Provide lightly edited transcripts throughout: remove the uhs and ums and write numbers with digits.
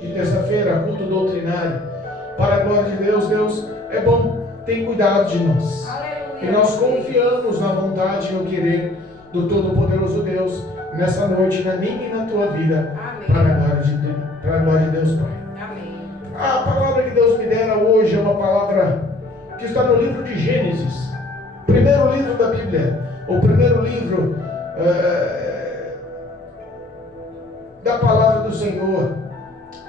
De terça-feira, culto doutrinário. Para a glória de Deus, Deus é bom, tem cuidado de nós. E nós confiamos na vontade e no querer do Todo-Poderoso Deus nessa noite, na minha e na tua vida. Amém. Para a glória de Deus, Pai. Amém. A palavra que Deus me dera hoje é uma palavra que está no livro de Gênesis, primeiro livro da Bíblia, o primeiro livro da palavra do Senhor,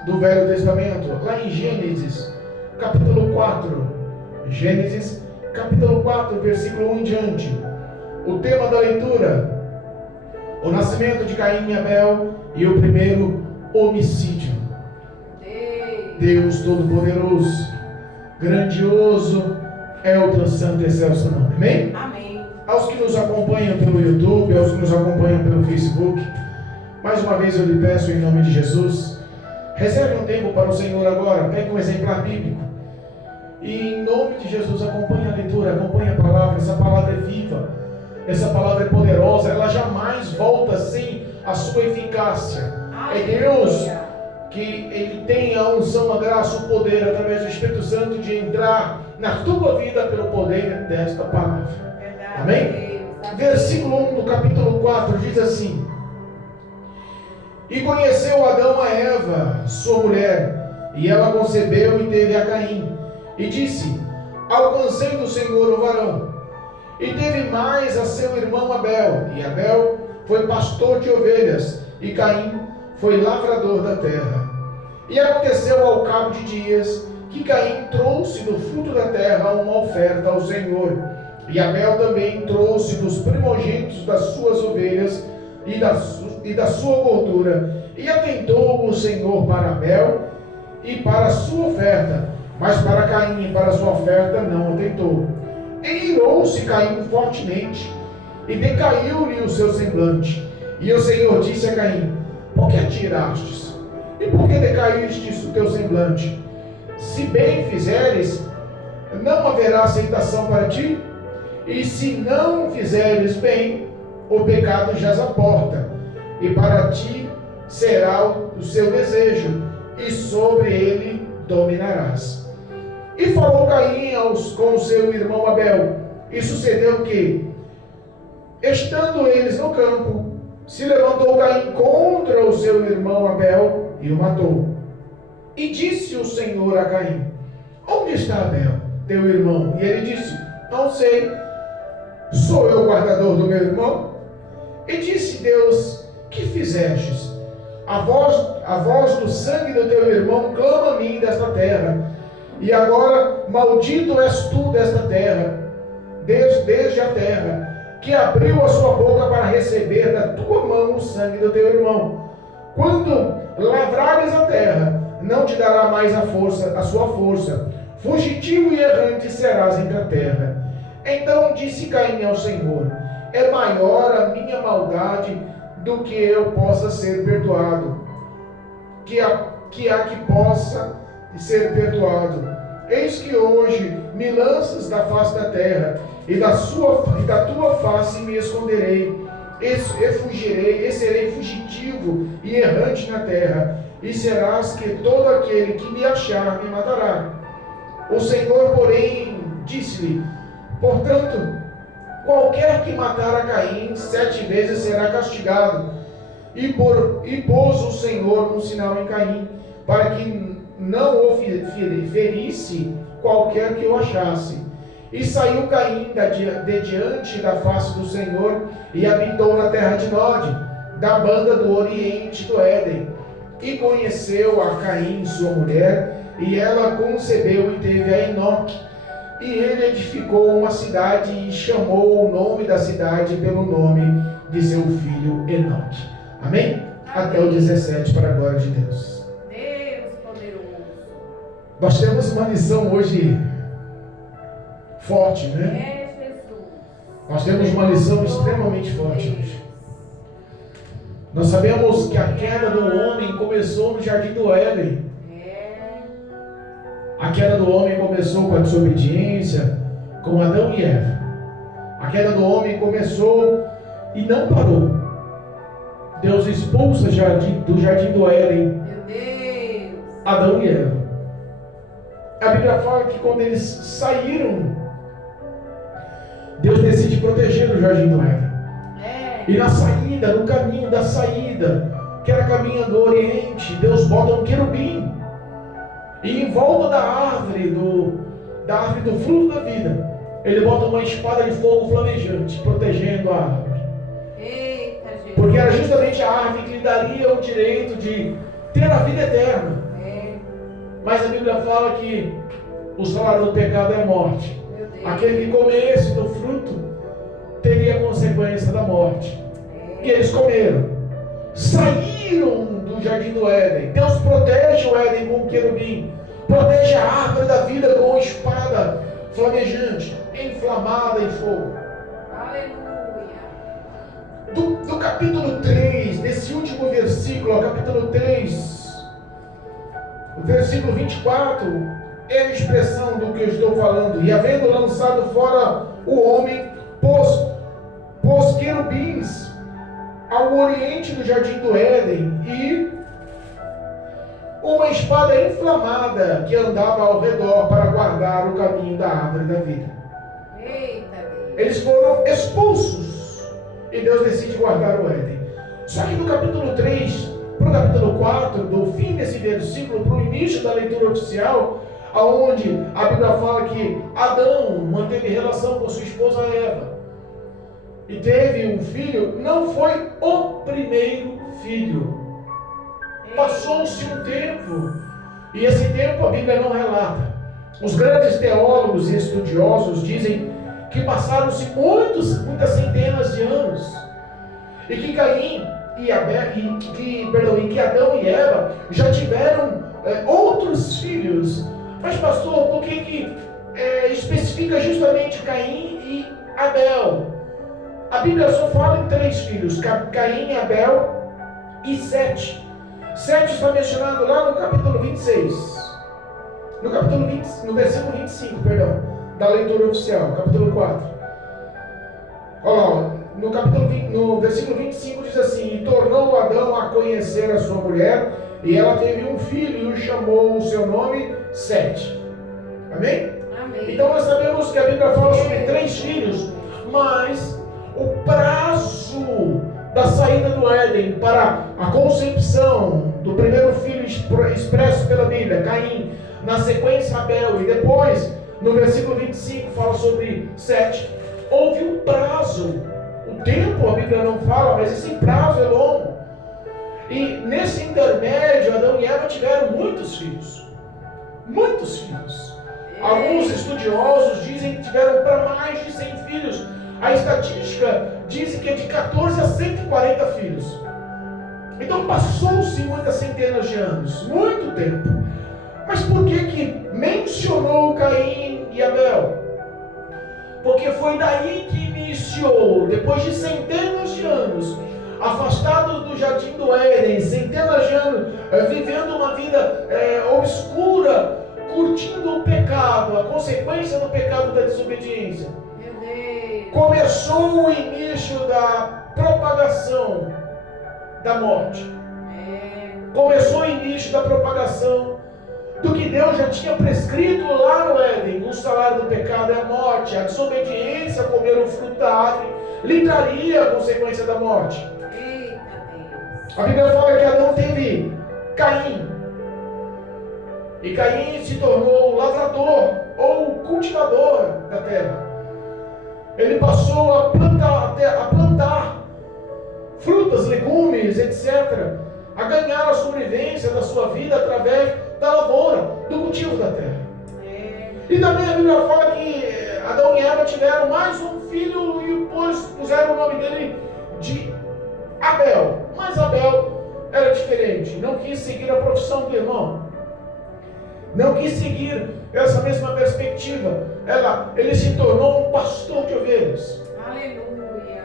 do Velho Testamento, lá em Gênesis, capítulo 4. Gênesis, capítulo 4, versículo 1 em diante. O tema da leitura: o nascimento de Caim e Abel e o primeiro homicídio. Deus Todo-Poderoso, grandioso é o teu santo e excelso nome. Amém? Amém. Aos que nos acompanham pelo YouTube, aos que nos acompanham pelo Facebook, mais uma vez eu lhe peço em nome de Jesus, reserve um tempo para o Senhor agora, pegue um exemplar bíblico e em nome de Jesus acompanhe a leitura, acompanhe a palavra. Essa palavra é viva, essa palavra é poderosa, ela jamais volta sem a sua eficácia. É Deus que Ele tem a unção, a graça, o poder através do Espírito Santo de entrar na tua vida pelo poder desta palavra. Amém? Versículo 1 do capítulo 4 diz assim: e conheceu Adão a Eva, sua mulher, e ela concebeu e teve a Caim. E disse: alcancei do Senhor o varão. E teve mais a seu irmão Abel. E Abel foi pastor de ovelhas, e Caim foi lavrador da terra. E aconteceu ao cabo de dias que Caim trouxe do fruto da terra uma oferta ao Senhor. E Abel também trouxe dos primogênitos das suas ovelhas e da sua gordura. E atentou o Senhor para Abel e para a sua oferta, mas para Caim e para a sua oferta não atentou. E irou-se Caim fortemente, e decaiu-lhe o seu semblante. E o Senhor disse a Caim: por que atirastes? E por que decaístes o teu semblante? Se bem fizeres, não haverá aceitação para ti, e se não fizeres bem, o pecado jaz à porta, e para ti será o seu desejo, e sobre ele dominarás. E falou Caim com seu irmão Abel, e sucedeu que, estando eles no campo, se levantou Caim contra o seu irmão Abel e o matou. E disse o Senhor a Caim: onde está Abel, teu irmão? E ele disse: não sei, sou eu o guardador do meu irmão? E disse Deus: que fizestes? A voz do sangue do teu irmão clama a mim desta terra. E agora maldito és tu desta terra, desde a terra, que abriu a sua boca para receber da tua mão o sangue do teu irmão. Quando lavrares a terra, não te dará mais a sua força. Fugitivo e errante serás entre a terra. Então disse Caim ao Senhor: é maior a minha maldade do que eu possa ser perdoado, que possa ser perdoado. Eis que hoje me lanças da face da terra, e da tua face me esconderei, e fugirei, e serei fugitivo e errante na terra, e serás que todo aquele que me achar me matará. O Senhor, porém, disse-lhe: portanto, qualquer que matar a Caim 7 vezes será castigado. E pôs o Senhor um sinal em Caim, para que não o ferisse qualquer que o achasse. E saiu Caim de diante da face do Senhor, e habitou na terra de Nod, da banda do oriente do Éden. E conheceu a Caim, sua mulher, e ela concebeu e teve a Enoque. E ele edificou uma cidade e chamou o nome da cidade pelo nome de seu filho Enoque. Amém? Amém. Até o 17, para a glória de Deus. Deus poderoso. Nós temos uma lição hoje forte, né? É, Jesus. Nós temos uma lição extremamente forte hoje. Nós sabemos que a queda do homem começou no jardim do Éden. A queda do homem começou com a desobediência, com Adão e Eva. A queda do homem começou e não parou. Deus expulsa do jardim do Éden Adão e Eva. A Bíblia fala que quando eles saíram, Deus decide proteger o jardim do Éden. E na saída, no caminho da saída, que era caminho do Oriente, Deus bota um querubim. E em volta da árvore do fruto da vida, Ele bota uma espada de fogo flamejante, protegendo a árvore. Eita, Jesus. Porque era justamente a árvore que lhe daria o direito de ter a vida eterna. Mas a Bíblia fala que o salário do pecado é a morte. Meu Deus. Aquele que comesse do fruto teria a consequência da morte. E eles comeram. Saíram do jardim do Éden. Deus protege o Éden com o querubim. Protege a árvore da vida com a espada flamejante, inflamada em fogo. Aleluia. Do capítulo 3, desse último versículo, ao capítulo 3, o versículo 24, é a expressão do que eu estou falando. E havendo lançado fora o homem, pôs querubins ao oriente do jardim do Éden e uma espada inflamada que andava ao redor para guardar o caminho da árvore da vida. Eita, Deus. Eles foram expulsos e Deus decide guardar o Éden. Só que do capítulo 3 para o capítulo 4, do fim desse versículo para o início da leitura oficial, aonde a Bíblia fala que Adão manteve relação com sua esposa Eva e teve um filho, não foi o primeiro filho. Passou-se um tempo, e esse tempo a Bíblia não relata. Os grandes teólogos e estudiosos dizem que passaram-se muitas centenas de anos, e que Caim e que Adão e Eva já tiveram outros filhos. Mas pastor, por que especifica justamente Caim e Abel? A Bíblia só fala em 3 filhos, Caim, Abel e Sete. Sete está mencionado lá no capítulo 26. No versículo 25, perdão, da leitura oficial, capítulo 4. Olha lá, no versículo 25 diz assim: e tornou Adão a conhecer a sua mulher, e ela teve um filho e o chamou o seu nome Sete. Amém? Amém. Então nós sabemos que a Bíblia fala sobre 3 filhos, mas o prazo da saída do Éden para a concepção do primeiro filho expresso pela Bíblia, Caim, na sequência Abel, e depois no versículo 25 fala sobre Sete, houve um prazo. O tempo a Bíblia não fala, mas esse prazo é longo. E nesse intermédio Adão e Eva tiveram muitos filhos. Muitos filhos. Alguns estudiosos dizem que tiveram para mais de 100 filhos. A estatística diz que é de 14 a 140 filhos. Então passou-se muitas centenas de anos, muito tempo. Mas por que mencionou Caim e Abel? Porque foi daí que iniciou, depois de centenas de anos, afastados do jardim do Éden, centenas de anos, vivendo uma vida obscura, curtindo o pecado, a consequência do pecado da desobediência. Meu Deus. Começou o início da propagação da morte. Começou o início da propagação do que Deus já tinha prescrito lá no Éden. O salário do pecado é a morte. A desobediência, comer o fruto da árvore, lhe traria a consequência da morte. Eita, Deus. A Bíblia fala que Adão teve Caim. E Caim se tornou lavrador ou cultivador da terra. Ele passou a plantar frutas, legumes, etc. A ganhar a sobrevivência da sua vida através da lavoura, do cultivo da terra. E também a Bíblia fala que Adão e Eva tiveram mais um filho e puseram o nome dele de Abel. Mas Abel era diferente, não quis seguir a profissão do irmão, não quis seguir essa mesma perspectiva. Ele se tornou um pastor de ovelhas. Aleluia.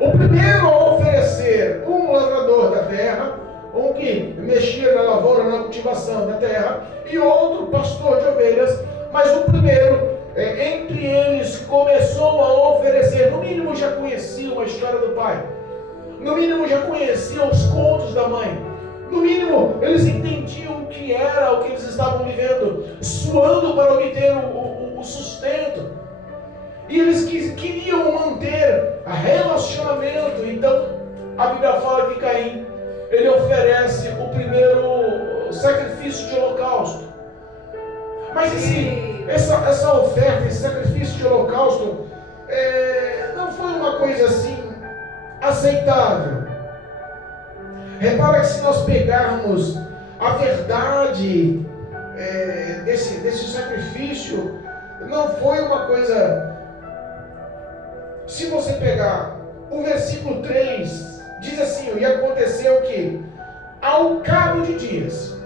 O primeiro a oferecer, um lavrador da terra, um que mexia na lavoura, na cultivação da terra, e outro pastor de ovelhas. Mas o primeiro, entre eles, começou a oferecer. No mínimo já conhecia a história do pai, no mínimo já conhecia os contos da mãe, No mínimo, eles entendiam o que era o que eles estavam vivendo, suando para obter o sustento. E eles queriam manter relacionamento. Então, a Bíblia fala que Caim, ele oferece o primeiro sacrifício de holocausto. Mas essa oferta, esse sacrifício de holocausto, não foi uma coisa assim aceitável. Repara que se nós pegarmos a verdade desse sacrifício, não foi uma coisa. Se você pegar o versículo 3, diz assim: e aconteceu que, ao cabo de dias,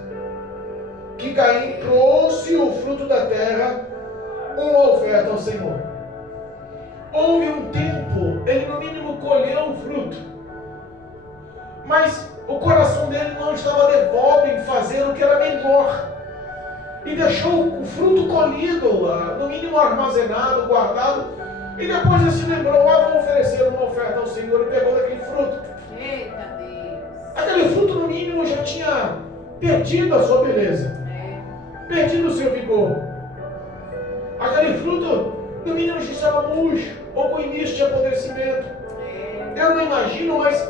que Caim trouxe o fruto da terra, uma oferta ao Senhor. Houve um tempo, ele no mínimo colheu o fruto, mas o coração dele não estava devoto em fazer o que era melhor, e deixou o fruto colhido, no mínimo armazenado, guardado, e depois ele se lembrou: vou oferecer uma oferta ao Senhor, e pegou daquele fruto. Eita Deus. Aquele fruto no mínimo já tinha perdido a sua beleza, perdido o seu vigor. Aquele fruto no mínimo já estava murcho, ou com início de apodrecimento. Eu não imagino, mas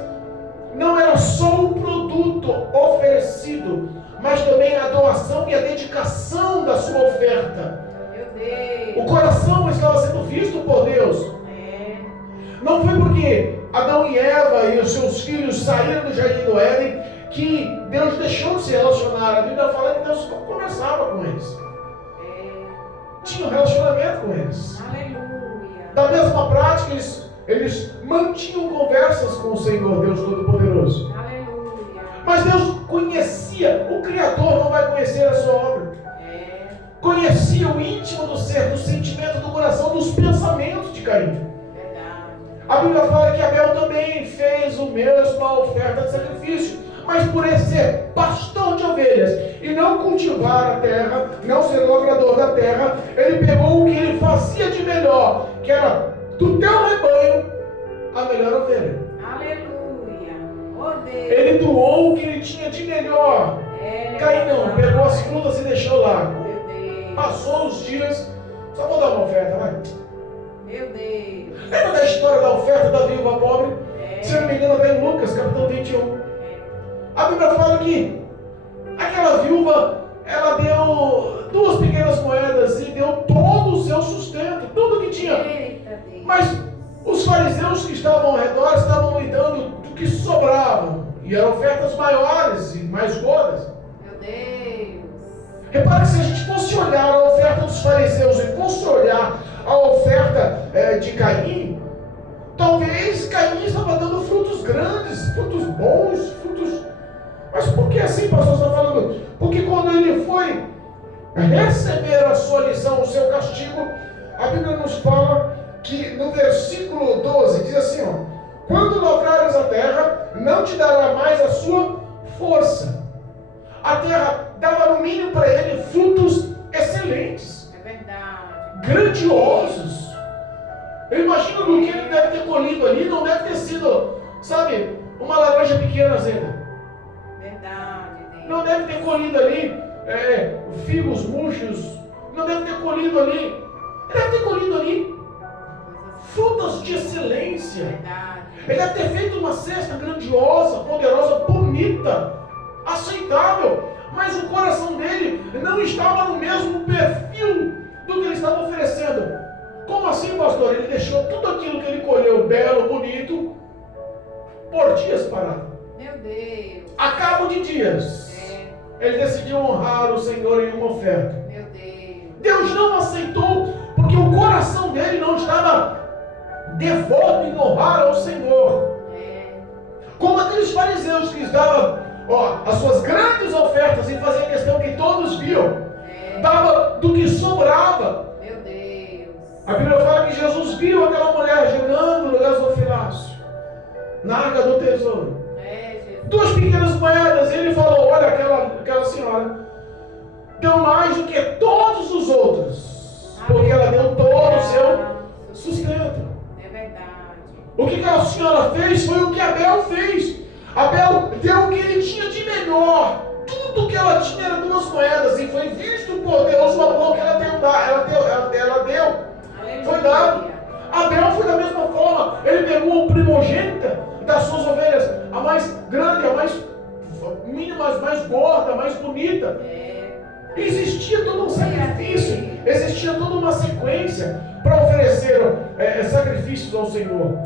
não era só o produto oferecido, mas também a doação e a dedicação da sua oferta. Meu Deus. O coração estava sendo visto por Deus. Não foi porque Adão e Eva e os seus filhos saíram do jardim do Éden que Deus deixou de se relacionar. A Bíblia fala que Deus conversava com eles, tinha um relacionamento com eles. Aleluia. Da mesma prática, eles mantinham conversas com o Senhor Deus Todo-Poderoso. Aleluia. Mas Deus conhecia, o Criador não vai conhecer a sua obra. Conhecia o íntimo do ser, do sentimento, do coração, dos pensamentos de Caim. A Bíblia fala que Abel também fez o mesmo, a oferta de sacrifício, mas por ele ser pastor de ovelhas e não cultivar a terra, não ser lavrador da terra, ele pegou o que ele fazia de melhor, que era do teu rebanho a melhor ovelha. Aleluia. Oh Deus. Ele doou o que ele tinha de melhor. Caim não, pegou as frutas e deixou lá. Passou os dias, só vou dar uma oferta, vai. Meu Deus. Lembra da história da oferta da viúva pobre? Se não me engano, está em Lucas, capítulo 21. A Bíblia fala que aquela viúva, ela deu 2 pequenas moedas e deu todo o seu sustento, tudo que tinha. Mas os fariseus que estavam ao redor estavam lhe dando do que sobrava, e eram ofertas maiores e mais gordas. Meu Deus. Repare que se a gente fosse olhar a oferta dos fariseus e fosse olhar a oferta de Caim, talvez Caim estava dando frutos grandes, frutos bons, frutos... Mas por que assim, pastor, está falando? Porque quando ele foi receber a sua lição, o seu castigo, a Bíblia nos fala que no versículo 12 diz assim, quando lavrares a terra, não te dará mais a sua força. A terra dava no mínimo para ele frutos excelentes. É verdade. Grandiosos. Eu imagino do que ele deve ter colhido ali, não deve ter sido, sabe, uma laranja pequena ainda. Verdade, Deus. Não deve ter colhido ali figos murchos. Não deve ter colhido ali. Ele deve ter colhido ali frutas de excelência. Verdade. Ele deve ter feito uma cesta grandiosa, poderosa, bonita, aceitável. Mas o coração dele não estava no mesmo perfil do que ele estava oferecendo. Como assim, pastor? Ele deixou tudo aquilo que ele colheu belo, bonito, por dias parado. Meu Deus. A cabo de dias, ele decidiu honrar o Senhor em uma oferta. Meu Deus. Deus não aceitou, porque o coração dele não estava devoto em honrar ao Senhor. Como aqueles fariseus que davam as suas grandes ofertas e faziam questão que todos viam, dava do que sobrava. Meu Deus. A Bíblia fala que Jesus viu aquela mulher jogando no gasofilácio, na arca do tesouro. 2 pequenas moedas, e ele falou, olha, aquela senhora deu mais do que todos os outros, porque ela deu todo o seu sustento. É verdade. O que aquela senhora fez foi o que Abel fez. Abel deu o que ele tinha de melhor. Tudo que ela tinha era 2 moedas. E foi visto por Deus o amor que ela deu. Foi dado. Abel foi da mesma forma. Ele pegou o primogênita das suas ovelhas, a mais grande, a mais mínima, a mais gorda, a mais bonita. Existia todo um sacrifício, existia toda uma sequência para oferecer sacrifícios ao Senhor.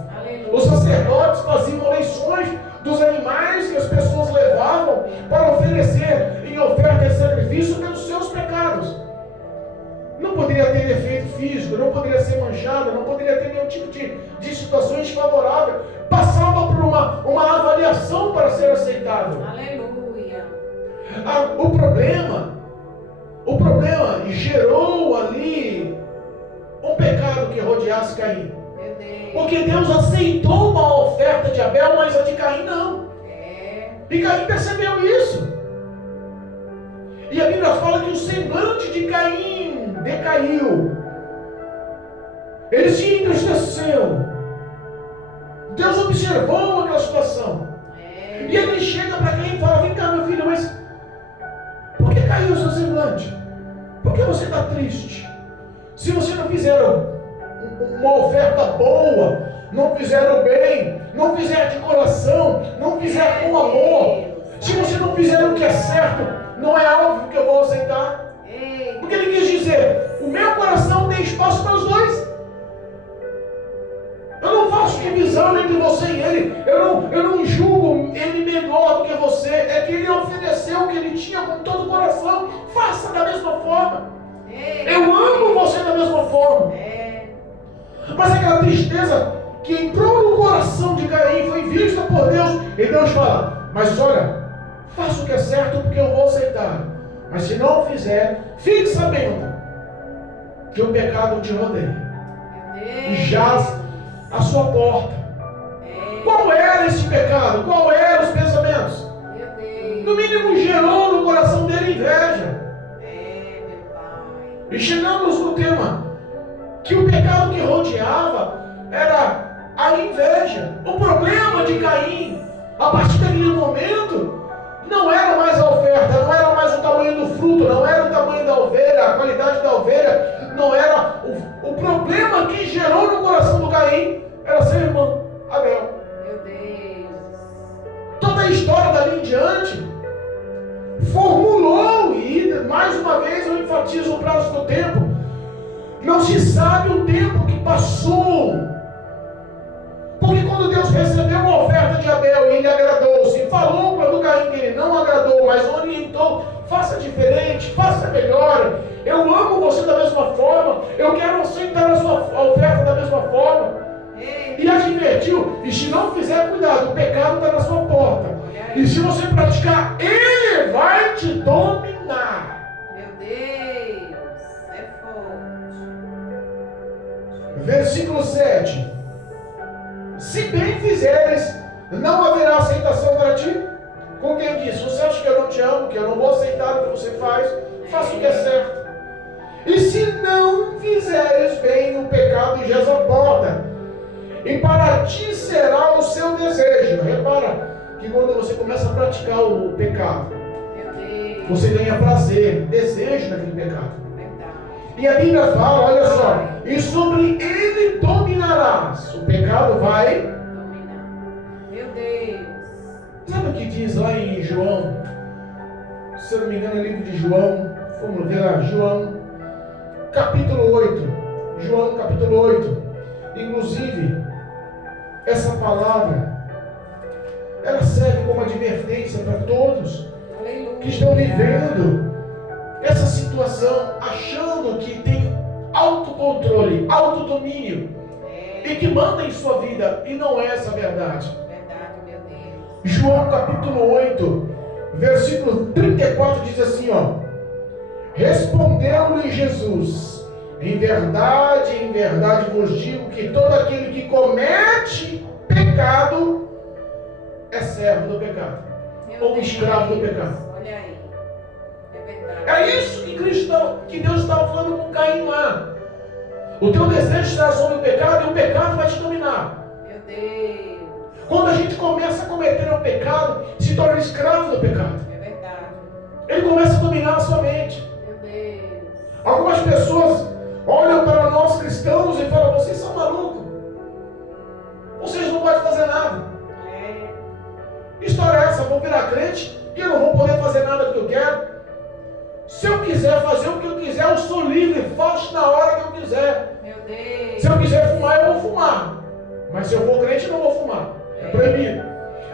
Os sacerdotes faziam eleições dos animais que as pessoas levavam para oferecer em oferta de sacrifício pelos seus pecados. Não poderia ter efeito físico, não poderia ser manchado, não poderia ter nenhum tipo de situação desfavorável. Passava por uma avaliação para ser aceitável. Aleluia. O problema gerou ali um pecado que rodeasse Caim. Porque Deus aceitou uma oferta de Abel, mas a de Caim não. E Caim percebeu isso. E a Bíblia fala que o semblante de Caim decaiu. Ele se entristeceu. Deus observou aquela situação. E ele chega para Caim e fala: vem cá, meu filho, mas por que caiu o seu semblante? Por que você está triste? Se você não fizer uma oferta boa, não fizer o bem, não fizer de coração, não fizer com amor, se você não fizer o que é certo, não é óbvio que eu vou aceitar. Porque ele quis dizer: o meu coração tem espaço para os dois. Eu não faço divisão entre você e ele. Eu não julgo ele menor do que você. É que ele ofereceu o que ele tinha com todo o coração. Faça da mesma forma. Eu amo você da mesma forma. Mas aquela tristeza que entrou no coração de Caim foi vista por Deus. E Deus fala: mas olha, faça o que é certo, porque eu vou aceitar. Mas se não fizer, fique sabendo que o pecado te rodeia e jaz à sua porta. Qual era esse pecado? Qual eram os pensamentos? No mínimo gerou no coração dele inveja. E chegamos no tema que o pecado que rodeava era a inveja. O problema de Caim, a partir daquele momento, não era mais a oferta, não era mais o tamanho do fruto, não era o tamanho da ovelha, a qualidade da ovelha, não era o problema que gerou no coração do Caim, era seu irmão Abel. Meu Deus. Toda a história dali em diante formulou, e mais uma vez eu enfatizo o prazo do tempo. Não se sabe o tempo que passou. Porque quando Deus recebeu uma oferta de Abel e ele agradou-se, falou para o Caim que ele não agradou, mas orientou: faça diferente, faça melhor. Eu amo você da mesma forma, eu quero aceitar a sua oferta da mesma forma. E advertiu: e se não fizer, cuidado, o pecado está na sua porta. E se você praticar, ele vai te dominar. Meu Deus, é forte. Versículo 7. Se bem fizeres, não haverá aceitação para ti. Com quem diz: você acha que eu não te amo, que eu não vou aceitar o que você faz? Faça o que é certo. E se não fizeres bem, o pecado jaz à porta, e para ti será o seu desejo. Repara que quando você começa a praticar o pecado, você ganha prazer, desejo naquele pecado. E a Bíblia fala, olha só: e sobre ele dominarás. O pecado vai dominar. Meu Deus. Sabe o que diz lá em João? Se eu não me engano, é o livro de João. Vamos ver lá, João capítulo 8. João capítulo 8. Inclusive, essa palavra, ela serve como advertência para todos que estão vivendo essa situação, achando que tem autocontrole, autodomínio, e que manda em sua vida, e não é essa a verdade. Verdade, meu Deus. João capítulo 8, versículo 34 diz assim, ó: respondeu-lhe Jesus: em verdade vos digo que todo aquele que comete pecado é servo do pecado, ou escravo do pecado. Olha aí, é verdade. É isso que Deus estava falando com Caim lá. O teu desejo está sobre o pecado, e o pecado vai te dominar. Meu Deus. Quando a gente começa a cometer o pecado, se torna escravo do pecado. É verdade. Ele começa a dominar a sua mente. Meu Deus. Algumas pessoas olham para nós cristãos e falam: vocês são malucos. Vocês não podem fazer nada. É. Que história é essa? Eu vou virar crente e eu não vou poder fazer nada que eu quero. Se eu quiser fazer o que eu quiser, eu sou livre, faço na hora que eu quiser. Meu Deus. Se eu quiser fumar, eu vou fumar. Mas se eu for crente, eu não vou fumar. É proibido.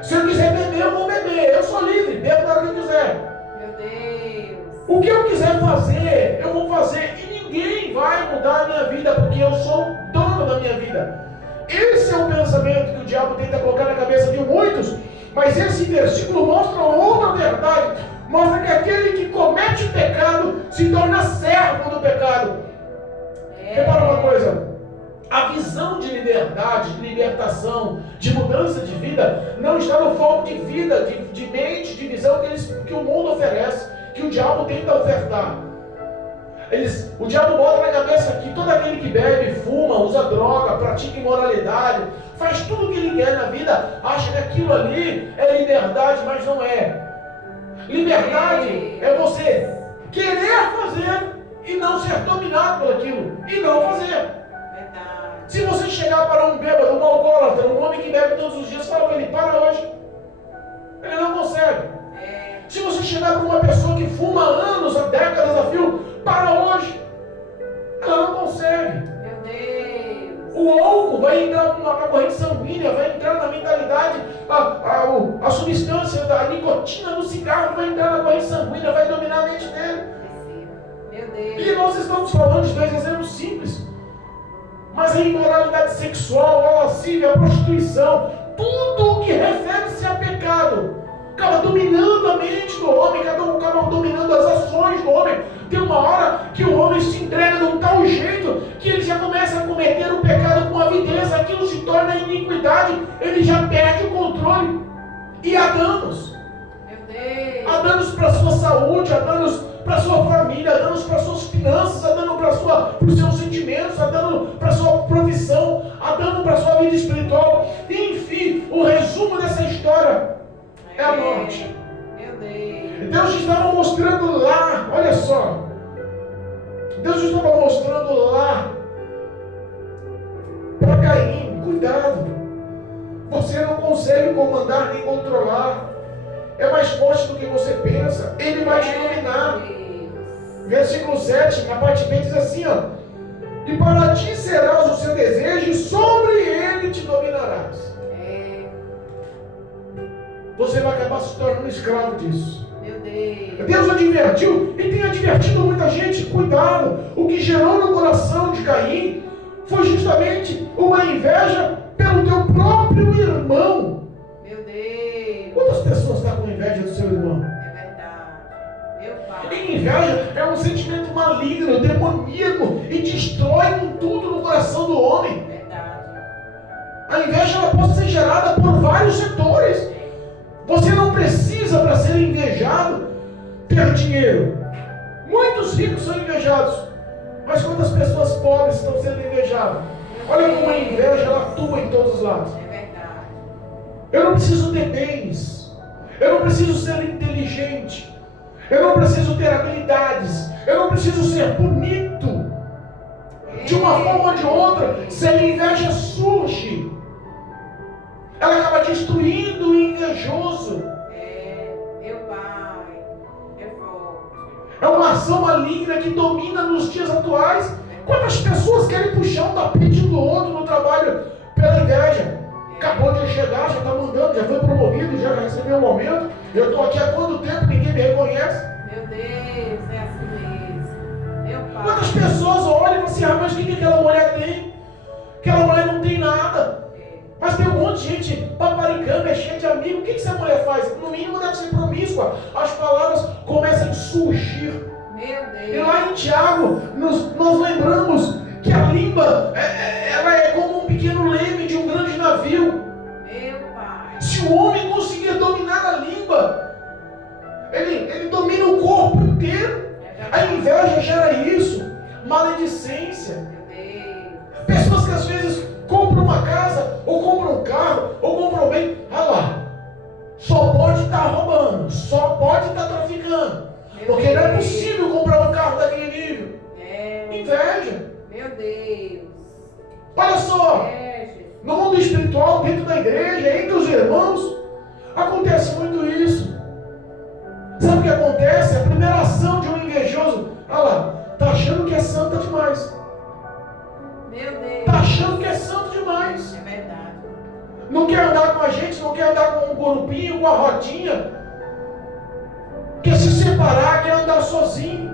Se eu quiser beber, eu vou beber. Eu sou livre, bebo na hora que eu quiser. Meu Deus. O que eu quiser fazer, eu vou fazer. E ninguém vai mudar a minha vida, porque eu sou o dono da minha vida. Esse é o pensamento que o diabo tenta colocar na cabeça de muitos. Mas esse versículo mostra outra verdade. Mostra que aquele que comete o pecado se torna servo do pecado. Repara uma coisa: a visão de liberdade, de libertação, de mudança de vida, não está no foco de vida, de mente, de visão que o mundo oferece, que o diabo tenta ofertar. O diabo bota na cabeça que todo aquele que bebe, fuma, usa droga, pratica imoralidade, faz tudo o que ele quer na vida, acha que aquilo ali é liberdade, mas não é. Liberdade é você querer fazer e não ser dominado por aquilo, e não fazer. Verdade. Se você chegar para um bêbado, um alcoólatra, um homem que bebe todos os dias, fala para ele: para hoje. Ele não consegue. Se você chegar para uma pessoa que fuma há anos, há décadas a fio, para hoje, ela não consegue. Meu Deus. O álcool vai entrar na corrente sanguínea, vai entrar na mentalidade, a substância, a nicotina do cigarro vai entrar na corrente sanguínea, vai dominar a mente dele. Meu Deus. E nós estamos falando de dois exemplos simples. Mas a imoralidade sexual, a lascívia, a prostituição, tudo o que refere-se a pecado, acaba dominando a mente do homem, acaba dominando as ações do homem. Tem uma hora que o homem se entrega de um tal jeito que ele já começa a cometer o pecado com avidez, aquilo se torna iniquidade, ele já perde o controle. E há danos. Meu Deus. Há danos para a sua saúde, há danos para a sua família, há danos para as suas finanças, há dano para os seus sentimentos, há dano para a sua profissão, há dano para a sua vida espiritual. Enfim, o resumo dessa história é a morte. Meu Deus. Deus estava mostrando lá, olha só. Deus estava mostrando lá para Caim: cuidado. Você não consegue comandar nem controlar. É mais forte do que você pensa. Ele vai te dominar. Versículo 7, na parte B, diz assim: ó: e para ti serás o seu desejo, e sobre ele te dominarás. Você vai acabar se tornando escravo disso. Meu Deus. Deus advertiu e tem advertido muita gente: cuidado. O que gerou no coração de Caim foi justamente uma inveja pelo teu próprio irmão. Meu Deus. Quantas pessoas estão com inveja do seu irmão? É verdade. Meu Pai. E inveja é um sentimento maligno, demoníaco, e destrói com tudo no coração do homem. Verdade. A inveja ela pode ser gerada por vários setores. Você não precisa, para ser invejado, ter dinheiro. Muitos ricos são invejados, mas quantas pessoas pobres estão sendo invejadas? Olha como a inveja ela atua em todos os lados. É verdade. Eu não preciso ter bens, eu não preciso ser inteligente, eu não preciso ter habilidades, eu não preciso ser bonito. De uma forma ou de outra, se a inveja surge, ela acaba destruindo o invejoso. Meu Pai. É forte. É uma ação maligna que domina nos dias atuais. Quantas pessoas querem puxar um tapete do outro no trabalho pela inveja? Acabou de chegar, já está mandando, já foi promovido, já recebeu um aumento. Eu estou aqui há quanto tempo, ninguém me reconhece. Meu Deus, é assim mesmo. Meu Pai. Quantas pessoas olham e falam assim: ah, mas o que aquela mulher tem? Aquela mulher não tem nada. Mas tem um monte de gente paparicando, é cheia de amigos. O que essa mulher faz? No mínimo deve ser promíscua. As palavras começam a surgir. Meu Deus. E lá em Tiago, nós lembramos que a língua ela é como um pequeno leme de um grande navio. Meu Pai. Se o homem conseguir dominar a língua, ele domina o corpo inteiro. A inveja gera isso, maledicência. Meu Deus. Pessoas que às vezes compra uma casa, ou compra um carro, ou compra um bem, olha lá, só pode estar roubando, só pode estar traficando, porque não é possível comprar um carro daquele nível. Inveja. Meu Deus. Olha só, no mundo espiritual, dentro da igreja, entre os irmãos, acontece muito isso. Sabe o que acontece? A primeira ação de um invejoso, olha lá, está achando que é santa demais. Meu Deus. Está achando que é santo demais. É verdade. Não quer andar com a gente, não quer andar com um grupinho, com a rodinha. Quer se separar, quer andar sozinho.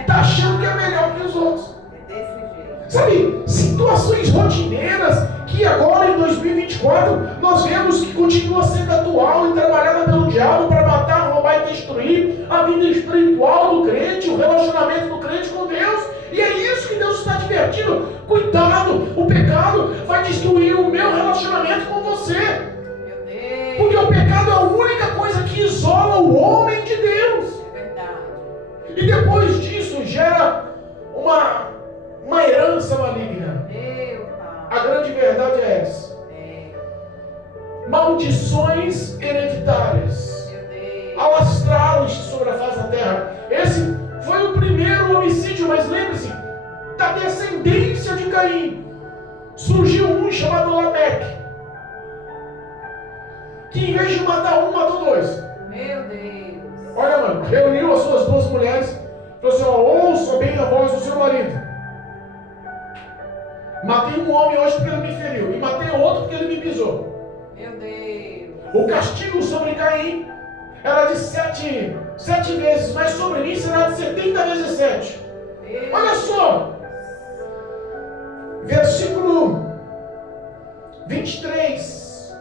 Está achando que é melhor que os outros. É desse jeito. Sabe, situações rotineiras que agora em 2024 nós vemos que continua sendo atual e trabalhada pelo diabo para matar, roubar e destruir a vida espiritual do crente, o relacionamento do crente com Deus. E é isso que Deus está advertindo. Cuidado, o pecado vai destruir o meu relacionamento com você. Meu Deus. Porque o pecado é a única coisa que isola o homem de Deus. É verdade. E depois disso gera uma herança maligna. Meu Pai. A grande verdade é essa. Maldições hereditárias Meu Deus. alastraram-se sobre a face da terra. Esse foi o primeiro homicídio, mas lembre-se, da descendência de Caim surgiu um chamado Lameque, que em vez de matar um, matou dois. Meu Deus. Olha, mano, reuniu as suas duas mulheres, falou assim: ó, ouça bem a voz do seu marido. Matei um homem hoje porque ele me feriu, e matei outro porque ele me pisou. Meu Deus. O castigo sobre Caim era de 7 vezes, mas sobre mim será de 70 vezes 7. Olha só, versículo 23,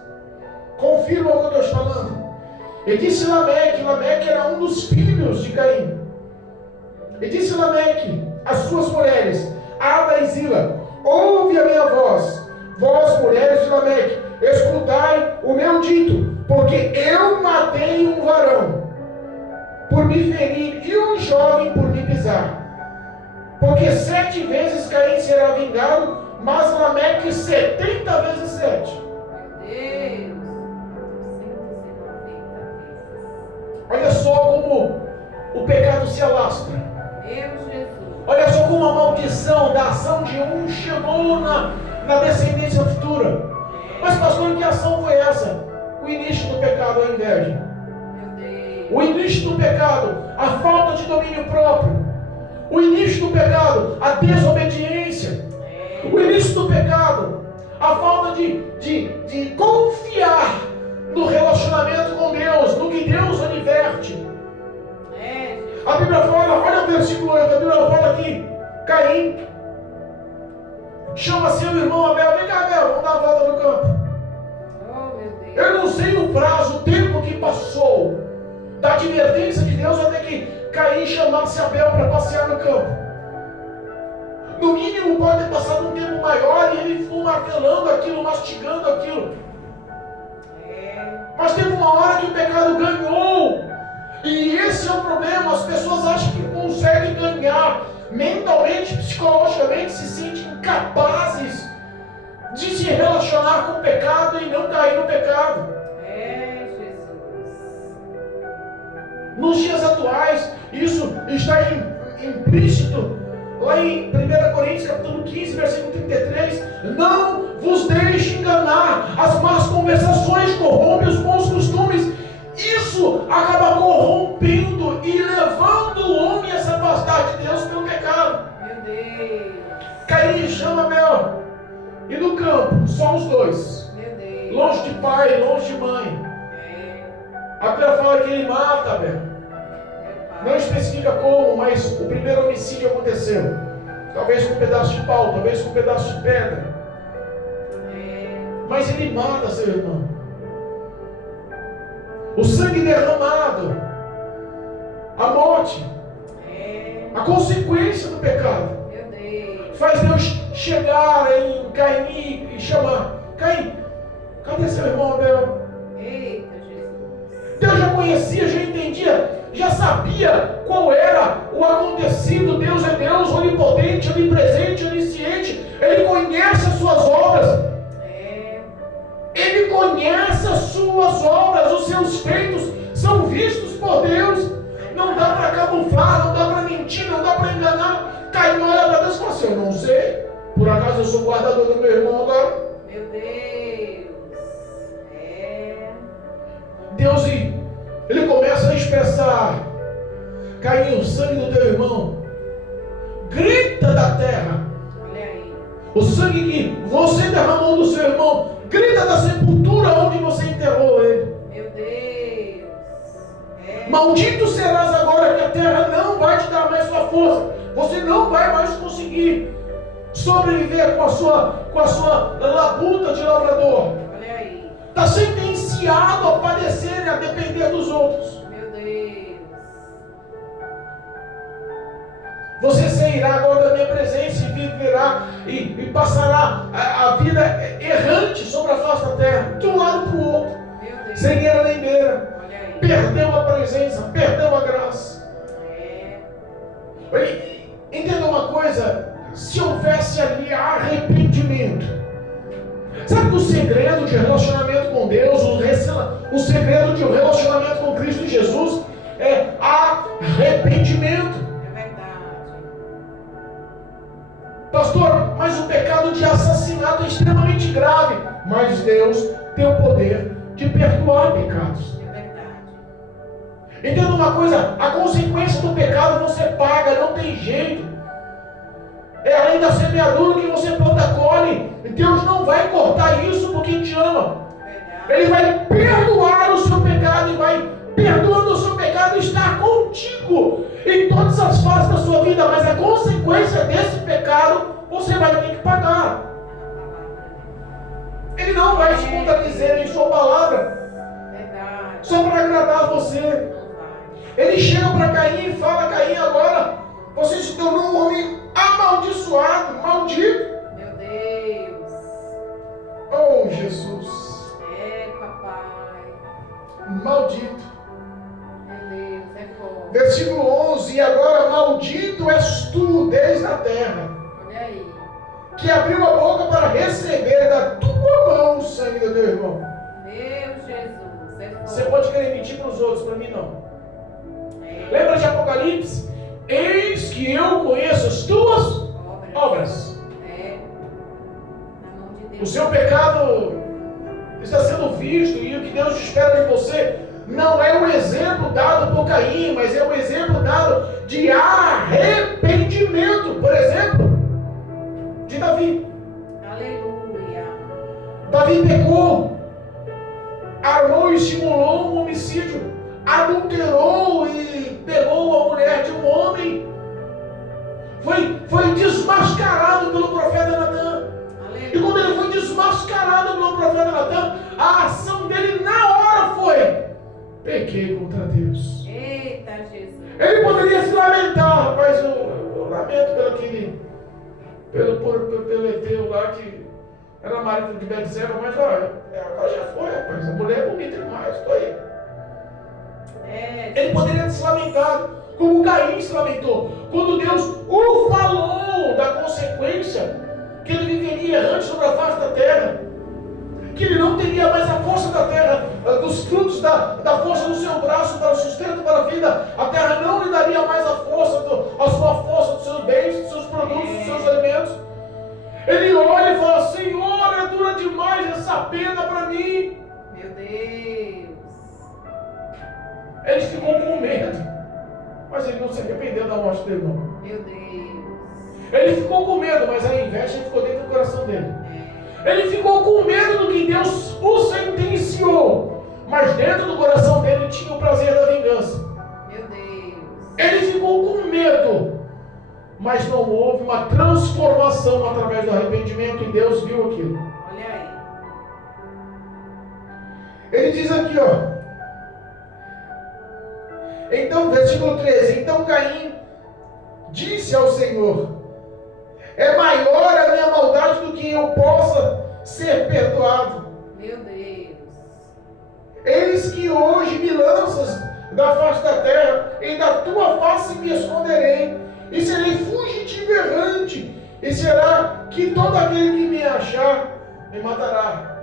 confirma o que eu estou falando. E disse Lameque era um dos filhos de Caim. E disse Lameque às suas mulheres, Ada e Zila: ouve a minha voz, vós mulheres de Lameque, escutai o meu dito, porque eu matei um varão por me ferir e um jovem por me pisar. Porque 7 vezes Caim será vingado, mas Lameque 70 vezes 7. Meu Deus. Olha só como o pecado se alastra. Meu Jesus. Olha só como a maldição da ação de um chegou na descendência futura. Mas pastor, que ação foi essa? O início do pecado, a inveja. Meu Deus. O início do pecado, a falta de domínio próprio. O início do pecado, a desobediência. O início do pecado, a falta de confiar no relacionamento com Deus, no que Deus adverte. A Bíblia fala, olha o versículo 8, a Bíblia fala aqui, Caim chama seu irmão Abel: vem cá, Abel, vamos dar a volta no campo. Oh, meu Deus. Eu não sei o prazo, o tempo que passou da advertência de Deus até que Caim chamasse Abel para passear no campo. No mínimo pode ter passado um tempo maior e ele ficou martelando aquilo, mastigando aquilo. Mas teve uma hora que o pecado ganhou. E esse é o problema. As pessoas acham que conseguem ganhar mentalmente, psicologicamente, se sentem incapazes de se relacionar com o pecado e não cair no pecado. Jesus. Nos dias atuais, isso está implícito lá em 1 Coríntios capítulo 15, versículo 33. Não vos deixe enganar, as más conversações corrompem os bons costumes. Isso acaba corrompendo e levando o homem a se afastar de Deus pelo pecado. Meu Deus. Caim chama Abel, e no campo, só os dois, Meu Deus. longe de pai, longe de mãe. A Bíblia fala que ele mata Abel. Não especifica como, mas o primeiro homicídio aconteceu. Talvez com um pedaço de pau, talvez com um pedaço de pedra. Mas ele mata seu irmão. O sangue derramado, a morte, a consequência do pecado, Meu Deus. faz Deus chegar em Caim e chamar: Caim, cadê seu irmão Abel? Eita, Jesus. Deus já conhecia, já entendia, já sabia qual era o acontecido. Deus é Deus, onipotente, onipresente, onisciente. Ele conhece as suas obras. Ele conhece as suas obras, os seus feitos são vistos por Deus. Não dá para camuflar, não dá para mentir, não dá para enganar. Caim olha para Deus e fala assim: eu não sei, por acaso eu sou guardador do meu irmão agora? Meu Deus. Deus, ele começa a expressar: Caim, o sangue do teu irmão grita da terra. Olha aí. O sangue que você derramou do seu irmão grita da sepultura onde você enterrou ele. Meu Deus. Maldito serás agora, que a terra não vai te dar mais sua força. Você não vai mais conseguir sobreviver com a sua labuta de lavrador. Olha aí. Está sentenciado a padecer e a depender dos outros. Meu Deus. Você sairá agora da minha presença e viverá e passará a vida errante sobre a face da terra, de um lado para o outro, Meu Deus. sem eira nem beira. Olha aí. Perdeu a presença, perdeu a graça. Entenda uma coisa: se houvesse ali arrependimento, sabe que o segredo de relacionamento com Deus, o segredo de um relacionamento com Cristo Jesus é arrependimento. Pastor, mas o pecado de assassinato é extremamente grave. Mas Deus tem o poder de perdoar pecados. É verdade. Entenda uma coisa: a consequência do pecado você paga, não tem jeito. É além da semeadura que você planta, colhe. Deus não vai cortar isso por quem te ama. Ele vai perdoar o seu pecado e vai, perdoando o seu pecado, estar contigo em todas as fases da sua vida. Mas a consequência desse pecado você vai ter que pagar. Ele não vai se contradizer em sua palavra só para agradar você. Ele chega para Caim e fala: Caim, agora você se tornou um homem amaldiçoado, maldito. Meu Deus. Oh, Jesus. Papai. Maldito. Meu Deus, é forte. Versículo 11: e agora maldito és tu desde a terra, Olha aí. que abriu a boca para receber da tua mão o sangue do teu irmão. Meu Jesus, é forte. Você pode querer mentir para os outros, para mim não. Lembra de Apocalipse? Eis que eu conheço as tuas obras. Na mão de Deus. O seu pecado está sendo visto, e o que Deus espera de você não é o exemplo dado por Caim, mas é o exemplo dado de arrependimento. Por exemplo, de Davi. Aleluia. Davi pecou, armou e estimulou um homicídio, adulterou e pegou a mulher de um homem, foi desmascarado pelo profeta Natan. E quando ele foi desmascarado pelo profeta Natan, a ação dele na hora foi: pequei contra Deus. Eita Jesus. Ele poderia se lamentar: rapaz, eu lamento pelo Eteu lá que era marido de Betseba, mas olha, agora já foi, rapaz, a mulher é bonita demais, estou aí. Ele poderia se lamentar, como Caim se lamentou, quando Deus o falou da consequência que ele viveria antes sobre a face da terra, que ele não teria mais a força da terra, dos frutos da força do seu braço para o sustento para a vida. A terra não lhe daria mais a sua força dos seus bens, dos seus produtos, dos seus alimentos. Ele olha e fala: Senhor, é dura demais essa pena para mim. Meu Deus. Ele ficou com medo, mas ele não se arrependeu da morte do irmão. Meu Deus. Ele ficou com medo, mas a inveja ficou dentro do coração dele. Ele ficou com medo do que Deus o sentenciou, mas dentro do coração dele tinha o prazer da vingança. Meu Deus. Ele ficou com medo, mas não houve uma transformação através do arrependimento, e Deus viu aquilo. Olha aí. Ele diz aqui, ó. Então, versículo 13: então Caim disse ao Senhor: é maior a minha maldade do que eu possa ser perdoado. Meu Deus. Eis que hoje me lanças da face da terra, e da tua face me esconderei, e serei fugitivo errante, e será que todo aquele que me achar me matará.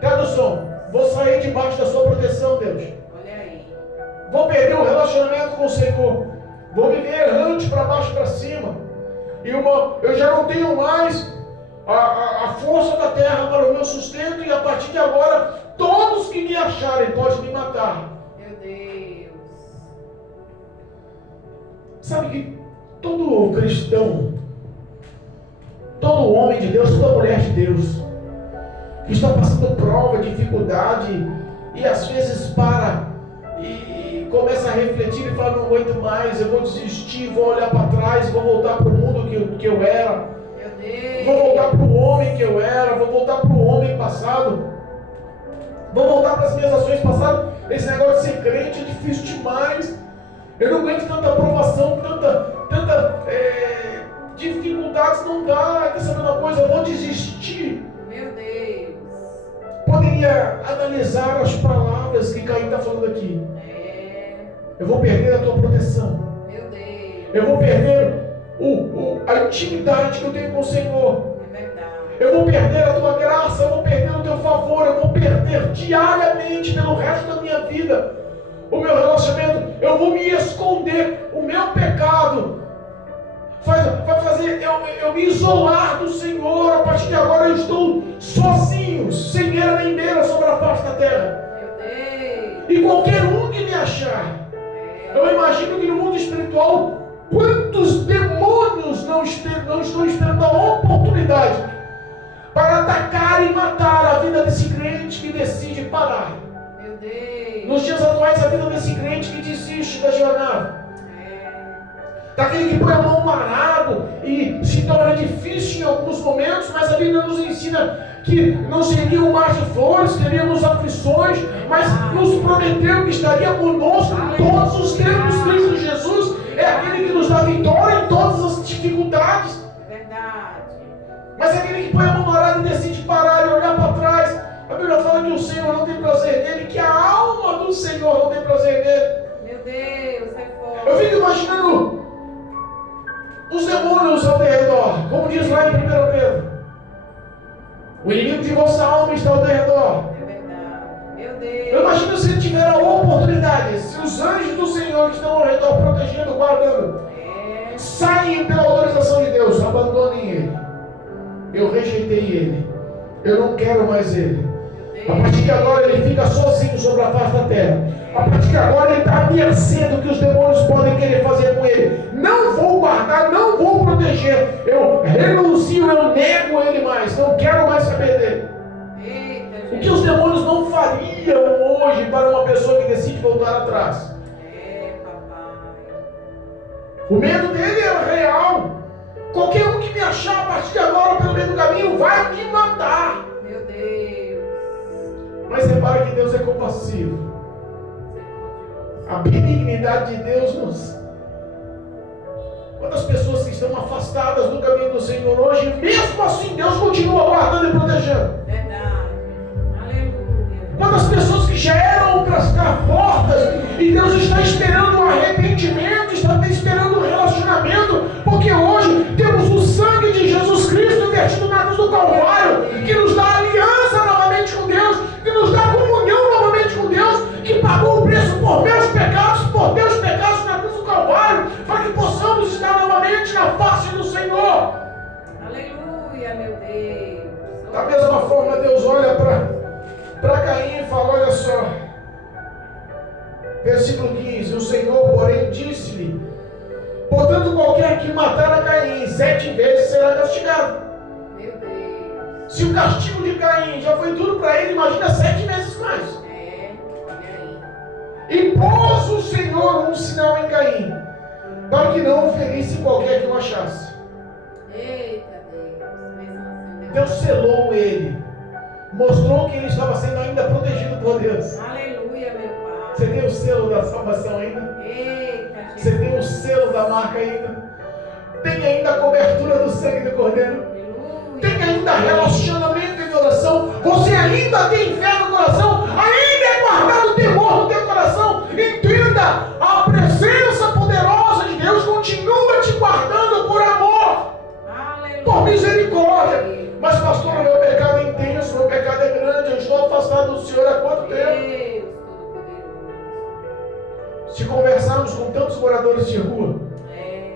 Tradução: vou sair debaixo da sua proteção, Deus. Olha aí. Vou perder o relacionamento com o Senhor. Vou viver errante para baixo e para cima. E eu já não tenho mais a força da terra para o meu sustento, e a partir de agora, todos que me acharem podem me matar. Meu Deus. Sabe que todo cristão, todo homem de Deus, toda mulher de Deus, que está passando prova, dificuldade, e às vezes para e começa a refletir e fala: não aguento mais, eu vou desistir, vou olhar para trás, vou voltar para o mundo que eu era, vou voltar para o homem que eu era, vou voltar para o homem passado, vou voltar para as minhas ações passadas. Esse negócio de ser crente é difícil demais, eu não aguento tanta aprovação, tanta dificuldades, não dá. Quer saber uma coisa? Eu vou desistir. Meu Deus. Poderia analisar as palavras que Caim está falando aqui. Eu vou perder a tua proteção. Meu Deus. Eu vou perder a intimidade que eu tenho com o Senhor. É verdade. Eu vou perder a tua graça, eu vou perder o teu favor, eu vou perder diariamente pelo resto da minha vida o meu relacionamento. Eu vou me esconder. O meu pecado vai fazer eu me isolar do Senhor. A partir de agora eu estou sozinho, sem era nem beira sobre a face da terra. Meu Deus. E qualquer um que me achar, eu imagino que no mundo espiritual, quantos demônios não estão esperando a oportunidade para atacar e matar a vida desse crente que decide parar. Meu Deus. Nos dias atuais, a vida desse crente que desiste da jornada, daquele que põe a mão parado e se torna difícil em alguns momentos, mas a Bíblia nos ensina que não seria um mar de flores, teríamos aflições, mas nos prometeu que estaria conosco em todos os tempos. Cristo Jesus é aquele que nos dá vitória em todas as dificuldades. É verdade. Mas aquele que põe a mão parada e decide parar e olhar para trás, a Bíblia fala que o Senhor não tem prazer nele, que a alma do Senhor não tem prazer nele. Meu Deus, é forte. Eu fico imaginando os demônios ao teu redor, como diz lá em 1 Pedro: o inimigo de vossa alma está ao teu redor. É verdade. Meu Deus. Eu imagino se ele tiver a oportunidade, se os anjos do Senhor que estão ao redor, protegendo, guardando, saem pela autorização de Deus, abandonem ele. Eu rejeitei ele, eu não quero mais ele. A partir de agora ele fica sozinho sobre a face da terra. A partir de agora ele está à mercê do que os demônios podem querer fazer com ele. Não vou guardar, não vou proteger. Eu renuncio, eu nego ele mais. Não quero mais saber dele. O que os demônios não fariam hoje para uma pessoa que decide voltar atrás? O medo dele é real. Qualquer um que me achar a partir de agora pelo meio do caminho vai me matar. Meu Deus. Mas repare que Deus é compassivo. A benignidade de Deus nos... Quantas pessoas que estão afastadas do caminho do Senhor hoje, mesmo assim Deus continua guardando e protegendo. Verdade. Aleluia. Quantas pessoas que já eram para as portas e Deus está esperando o arrependimento, está esperando o relacionamento, porque hoje temos o sangue de Jesus Cristo vertido na cruz do Calvário, que nos dá aliança novamente com Deus, que nos dá comunhão novamente com Deus, que pagou o preço por meus pecados na cruz do Calvário, para que possamos estar novamente na face do Senhor. Aleluia, meu Deus. Da mesma forma, Deus olha para Caim e fala: olha só, versículo 15: o Senhor, porém, disse-lhe: portanto, qualquer que matar a Caim 7 vezes será castigado. Meu Deus. Se o castigo de Caim já foi duro para ele, imagina 7 vezes mais. Olha aí. E pôs o Senhor um sinal em Caim, para que não o ferisse qualquer que o achasse. Eita Deus. Deus selou ele, mostrou que ele estava sendo ainda protegido por Deus. Aleluia, meu Pai. Você tem o selo da salvação ainda? Eita, Você Jesus. tem o selo da marca ainda? Tem ainda a cobertura do sangue do Cordeiro? Aleluia. Tem ainda relacionamento em oração? Você ainda tem fé no coração? Ainda é guardado o temor no teu coração? E moradores de rua,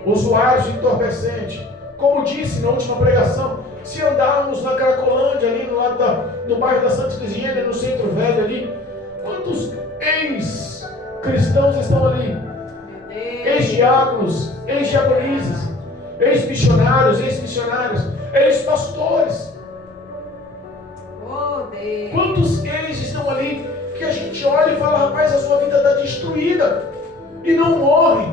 usuários de entorpecente. Como disse na última pregação, se andarmos na Cracolândia, ali no lado do bairro da Santa Efigênia, no centro velho ali, quantos ex-cristãos estão ali? Ex-diáconos, ex-diaconisas, ex-missionários, ex-missionárias, ex-pastores. Quantos ex estão ali que a gente olha e fala, rapaz, a sua vida está destruída e não morre.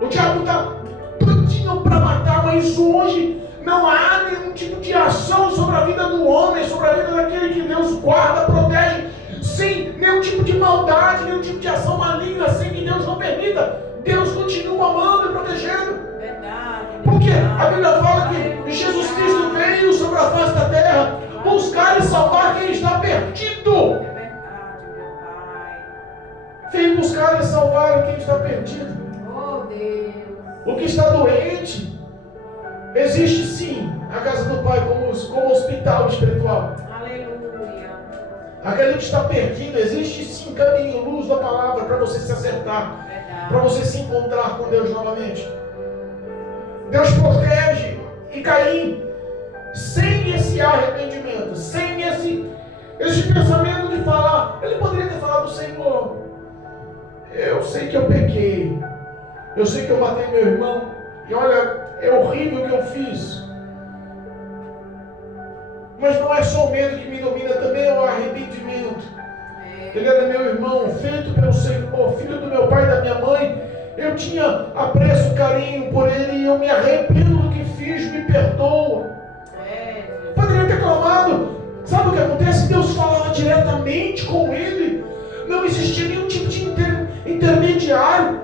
O diabo está prontinho para matar, mas hoje não há nenhum tipo de ação sobre a vida do homem, sobre a vida daquele que Deus guarda, protege, sem nenhum tipo de maldade, nenhum tipo de ação maligna, sem que Deus não permita. Deus continua amando e protegendo. Porque a Bíblia fala que Jesus Cristo veio sobre a face da terra buscar e salvar quem está perdido. Veio buscar e salvar quem está perdido. O que está doente. Existe sim a casa do Pai como hospital espiritual. Aleluia. Aquele que está perdido, existe sim caminho, luz da palavra para você se acertar, para você se encontrar com Deus novamente. Deus protege. E Caim, sem esse arrependimento, sem esse pensamento de falar, ele poderia ter falado: Senhor, eu sei que eu pequei, eu sei que eu matei meu irmão, e olha, é horrível o que eu fiz. Mas não é só o medo que me domina, também é o arrependimento. Ele era meu irmão, feito pelo Senhor, filho do meu pai e da minha mãe. Eu tinha apreço, carinho por ele, e eu me arrependo do que fiz, me perdoa. Poderia ter clamado. Sabe o que acontece? Deus falava diretamente com ele. Não existia nenhum tipo de intermediário.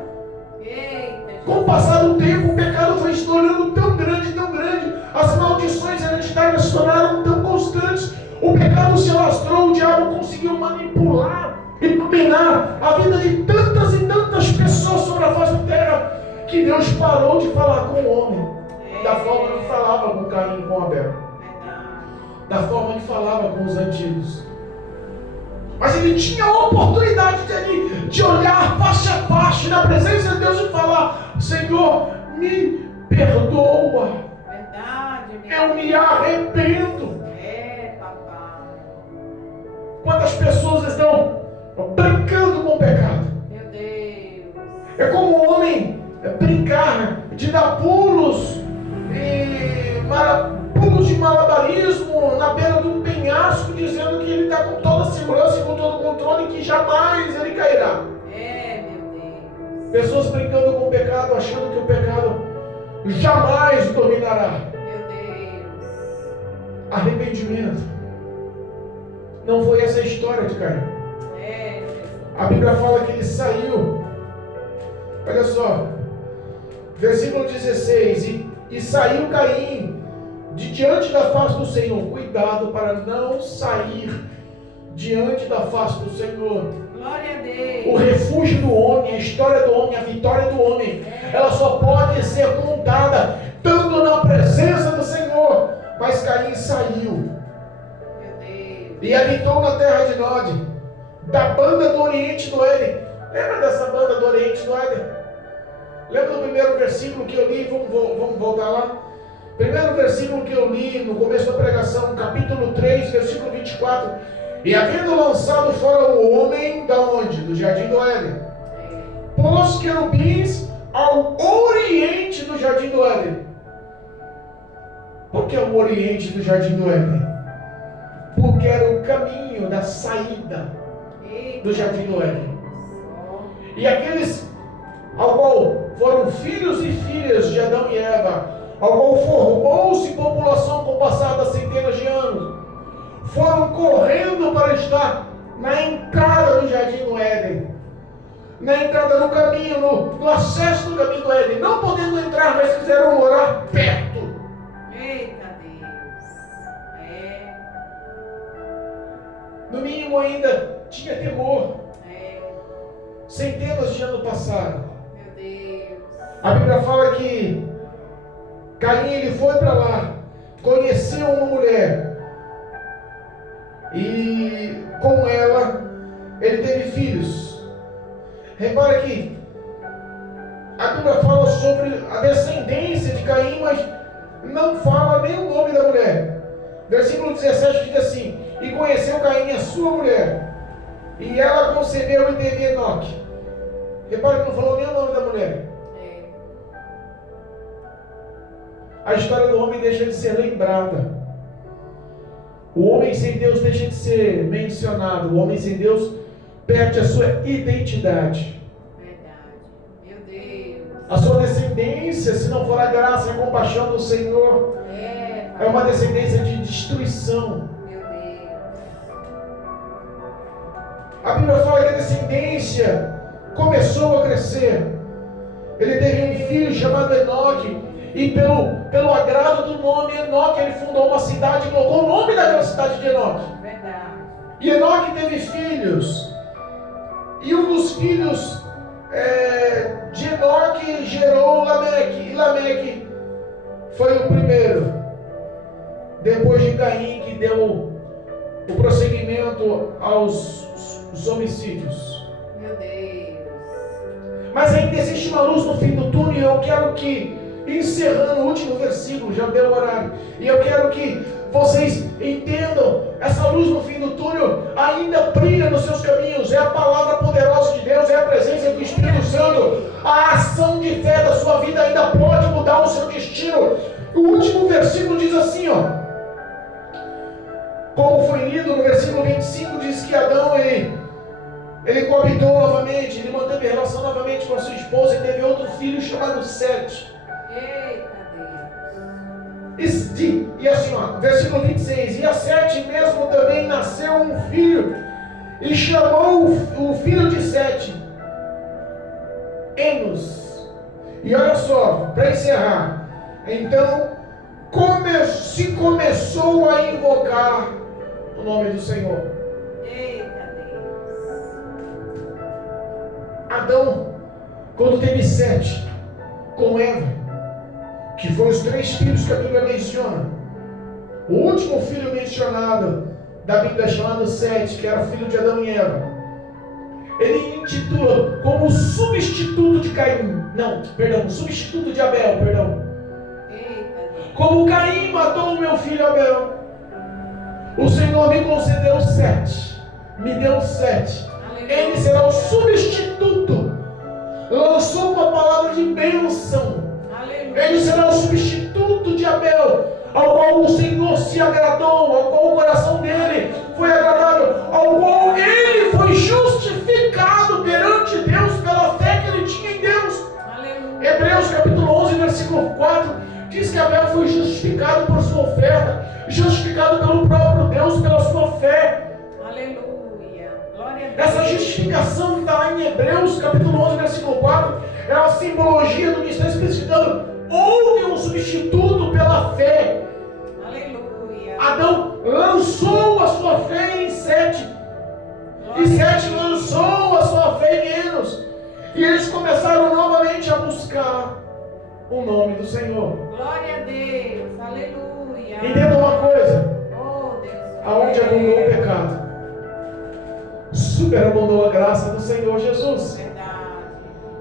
Com o passar do tempo, o pecado foi se tornando tão grande, tão grande. As maldições hereditárias se tornaram tão constantes. O pecado se alastrou, o diabo conseguiu manipular e dominar a vida de tantas e tantas pessoas sobre a face da terra, que Deus parou de falar com o homem da forma que falava com Caim e com Abel, da forma que falava com os antigos. Mas ele tinha a oportunidade de olhar face a face na presença de Deus e falar: Senhor, me perdoa. Eu me arrependo. Quantas pessoas estão brincando com o pecado? Meu Deus. É como o homem brincar de dar pulos de malabarismo na beira de um penhasco, dizendo que ele está com toda a segurança e com todo o controle, que jamais ele cairá. Meu Deus. Pessoas brincando com o pecado, achando que o pecado jamais o dominará. Meu Deus. Arrependimento. Não foi essa a história de Caim. A Bíblia fala que ele saiu. Olha só, versículo 16: e saiu Caim de diante da face do Senhor. Cuidado para não sair diante da face do Senhor. Glória a Deus. O refúgio do homem, a história do homem, a vitória do homem, ela só pode ser contada estando na presença do Senhor. Mas Caim saiu e habitou na terra de Nod, da banda do Oriente do Éden. Lembra dessa banda do Oriente do Éden? Lembra do primeiro versículo que eu li? Vamos voltar lá. Primeiro versículo que eu li no começo da pregação, capítulo 3, versículo 24. E havendo lançado fora o homem, da onde? Do jardim do Éden, pôs querubins ao oriente do jardim do Éden. Por que o oriente do jardim do Éden? Porque era o caminho da saída do jardim do Éden. E aqueles ao qual foram filhos e filhas de Adão e Eva, ao qual formou-se população com o passar das centenas de anos, foram correndo para estar na entrada do jardim do Éden, na entrada do caminho, no acesso do caminho do Éden, não podendo entrar, mas quiseram morar perto. Eita Deus. No mínimo ainda tinha temor. Centenas de anos passaram. Meu Deus. A Bíblia fala que Caim, ele foi para lá, conheceu uma mulher, e com ela ele teve filhos. Repara que a Bíblia fala sobre a descendência de Caim, mas não fala nem o nome da mulher. Versículo 17 diz assim: e conheceu Caim a sua mulher, e ela concebeu e teve Enoque. Repare que não falou nem o nome da mulher. A história do homem deixa de ser lembrada. O homem sem Deus deixa de ser mencionado. O homem sem Deus perde a sua identidade. Verdade. Meu Deus. A sua descendência, se não for a graça e a compaixão do Senhor, é uma descendência de destruição. Meu Deus. A Bíblia fala que a descendência começou a crescer. Ele teve um filho chamado Enoque. E pelo agrado do nome Enoque, ele fundou uma cidade e colocou o nome daquela cidade de Enoque. Verdade. E Enoque teve filhos. E um dos filhos de Enoque gerou Lameque. E Lameque foi o primeiro, depois de Caim, que deu o prosseguimento aos homicídios. Meu Deus. Mas ainda existe uma luz no fim do túnel. E eu quero que, encerrando o último versículo, já deu o horário, e eu quero que vocês entendam, essa luz no fim do túnel ainda brilha nos seus caminhos. É a palavra poderosa de Deus, é a presença do Espírito Santo. A ação de fé da sua vida ainda pode mudar o seu destino. O último versículo diz assim, como foi lido no versículo 25, diz que Adão ele coabitou novamente, ele manteve relação novamente com a sua esposa e teve outro filho chamado Sete. Eita Deus. E assim, versículo 26, e a Sete mesmo também nasceu um filho, e chamou o filho de Sete Enos. E olha só, para encerrar, então se começou a invocar o nome do Senhor. Eita Deus. Adão, quando teve Sete com Eva, que foram os 3 filhos que a Bíblia menciona, o último filho mencionado da Bíblia é chamado Sete, que era filho de Adão e Eva. Ele intitula como substituto de Caim, substituto de Abel, perdão. Como Caim matou o meu filho Abel, o Senhor me concedeu Sete, me deu Sete. Ele será o substituto. Lançou uma palavra de bênção. Ele será o substituto de Abel, ao qual o Senhor se agradou, ao qual o coração dele foi agradável, ao qual ele foi justificado perante Deus pela fé que ele tinha em Deus. Aleluia. Hebreus capítulo 11, versículo 4 diz que Abel foi justificado por sua oferta, justificado pelo próprio Deus, pela sua fé. Aleluia. Glória a Deus. Essa justificação que está lá em Hebreus capítulo 11, versículo 4 é uma simbologia do que está especificando. Houve um substituto pela fé. Aleluia. Adão lançou a sua fé em Sete. E Sete lançou a sua fé em Enos. E eles começaram novamente a buscar o nome do Senhor. Glória a Deus. Aleluia. Entenda uma coisa. Oh, Deus. Aonde abundou o pecado, superabundou a graça do Senhor Jesus. Verdade.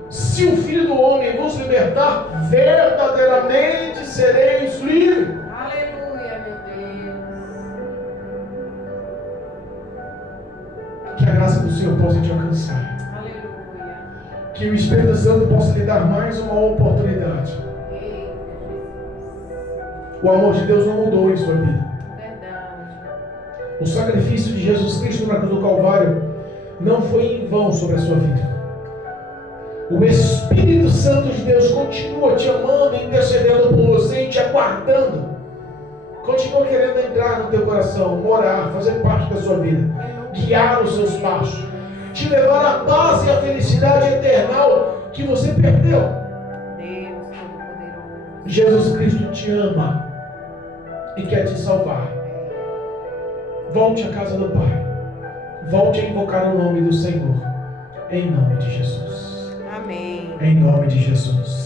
Se o Filho do Homem vos libertar, verdadeiramente sereis livres. Aleluia, meu Deus. Que a graça do Senhor possa te alcançar. Aleluia. Que o Espírito Santo possa lhe dar mais uma oportunidade. Eita, Jesus. O amor de Deus não mudou em sua vida. Verdade. O sacrifício de Jesus Cristo na cruz do Calvário não foi em vão sobre a sua vida. O Espírito Santo de Deus continua te amando, intercedendo por você e te aguardando. Continua querendo entrar no teu coração, morar, fazer parte da sua vida, guiar os seus passos, te levar à paz e à felicidade eternal que você perdeu. Deus Todo-Poderoso. Jesus Cristo te ama e quer te salvar. Volte à casa do Pai. Volte a invocar o nome do Senhor. Em nome de Jesus. Amém. Em nome de Jesus.